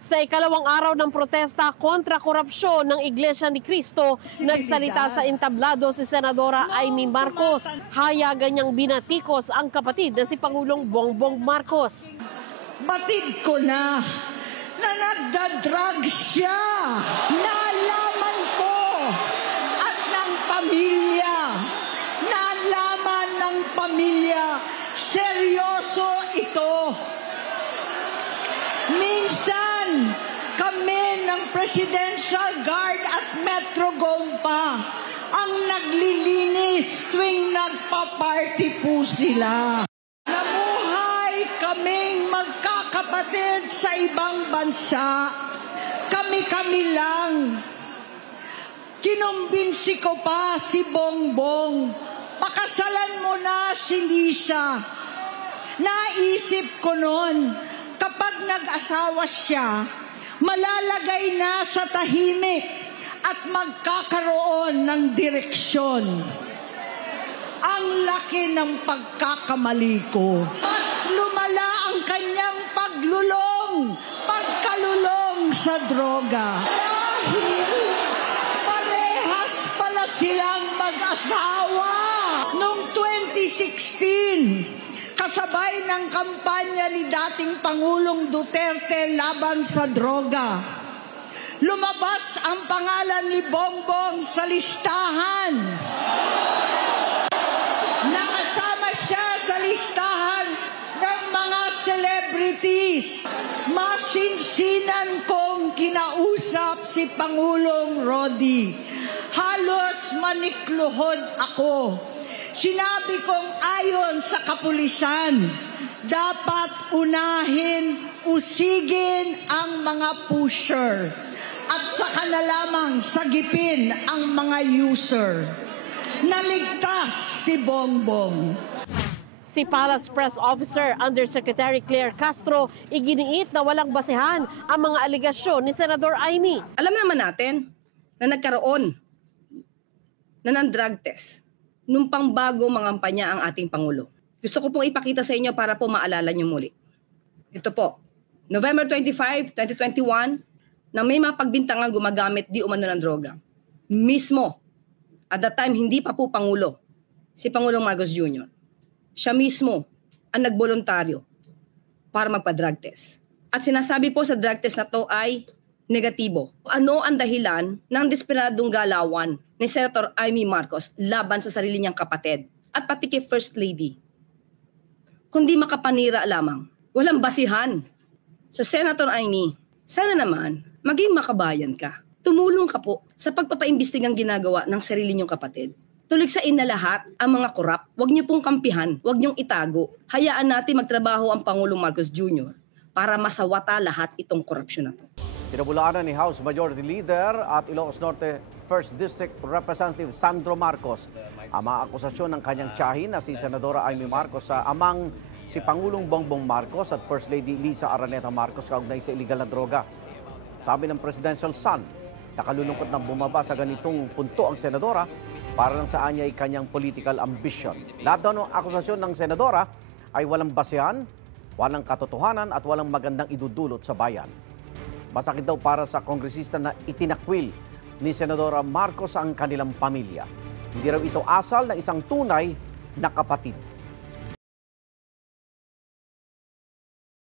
Sa ikalawang araw ng protesta kontra korupsyon ng Iglesia ni Cristo, nagsalita sa entablado si Senadora Amy Marcos. Hayagan niyang binatikos ang kapatid na si Pangulong Bongbong Marcos. Batid ko na nagdadrag siya. Nalaman ko at ng pamilya. Nalaman ng pamilya. Seryoso ito. Minsan, kami ng Presidential Guard at Metro Gompa ang naglilinis tuwing nagpa-party po sila. Namuhay kaming magkakapatid sa ibang bansa. Kami-kami lang. Kinumbinsi ko pa si Bongbong. Pakasalan mo na si Lisa. Naisip ko noon, kapag nag-asawa siya, malalagay na sa tahimik at magkakaroon ng direksyon. Ang laki ng pagkakamali ko. Mas lumala ang kanyang pagkalulong sa droga. Dahil parehas pala silang mag-asawa. Noong 2016, kasabay ng kampanya ni dating Pangulong Duterte laban sa droga, lumabas ang pangalan ni Bongbong sa listahan. Nakasama siya sa listahan ng mga celebrities. Masinsinan kong kinausap si Pangulong Rodi. Halos manikluhod ako. Sinabi kong ayon sa kapulisan, dapat usigin ang mga pusher at saka na lamang sagipin ang mga user. Naligtas si Bongbong. Si Palace Press Officer Undersecretary Claire Castro iginiit na walang basehan ang mga aligasyon ni Senador Amy. Alam naman natin na nagkaroon na ng drug test nung pangbago mangampanya ang ating Pangulo. Gusto ko pong ipakita sa inyo para po maalala niyo muli. Ito po, November 25, 2021, na may mga pagbintangang gumagamit di umano ng droga. Mismo, at that time hindi pa po Pangulo, si Pangulong Marcos Jr. Siya mismo ang nagboluntaryo para magpa-drug test. At sinasabi po sa drug test na to ay negatibo. Ano ang dahilan ng desperadong galawan ni Senator Amy Marcos laban sa sarili niyang kapatid at pati kay First Lady? Kundi makapanira lamang. Walang basihan. So Senator Amy, sana naman maging makabayan ka. Tumulong ka po sa pagpapaimbestigang ginagawa ng sarili niyong kapatid. Tuligsain na lahat ang mga korap. Huwag niyo pong kampihan, huwag niyong itago. Hayaan natin magtrabaho ang Pangulong Marcos Jr. para masawata lahat itong korupsyon na to. Pinabulaanan ni House Majority Leader at Ilocos Norte 1st District Representative Sandro Marcos ang mga akusasyon ng kanyang tiyahin na si Senadora Amy Marcos sa amang si Pangulong Bongbong Marcos at First Lady Lisa Araneta Marcos kaugnay sa iligal na droga. Sabi ng Presidential Son, nakalulungkot na bumaba sa ganitong punto ang senadora para lang sa anya ay kanyang political ambition. Lahat daw ng akusasyon ng senadora ay walang basehan, walang katotohanan at walang magandang idudulot sa bayan. Masakit daw para sa kongresista na itinakwil ni Senadora Marcos ang kanilang pamilya. Hindi raw ito asal ng isang tunay na kapatid.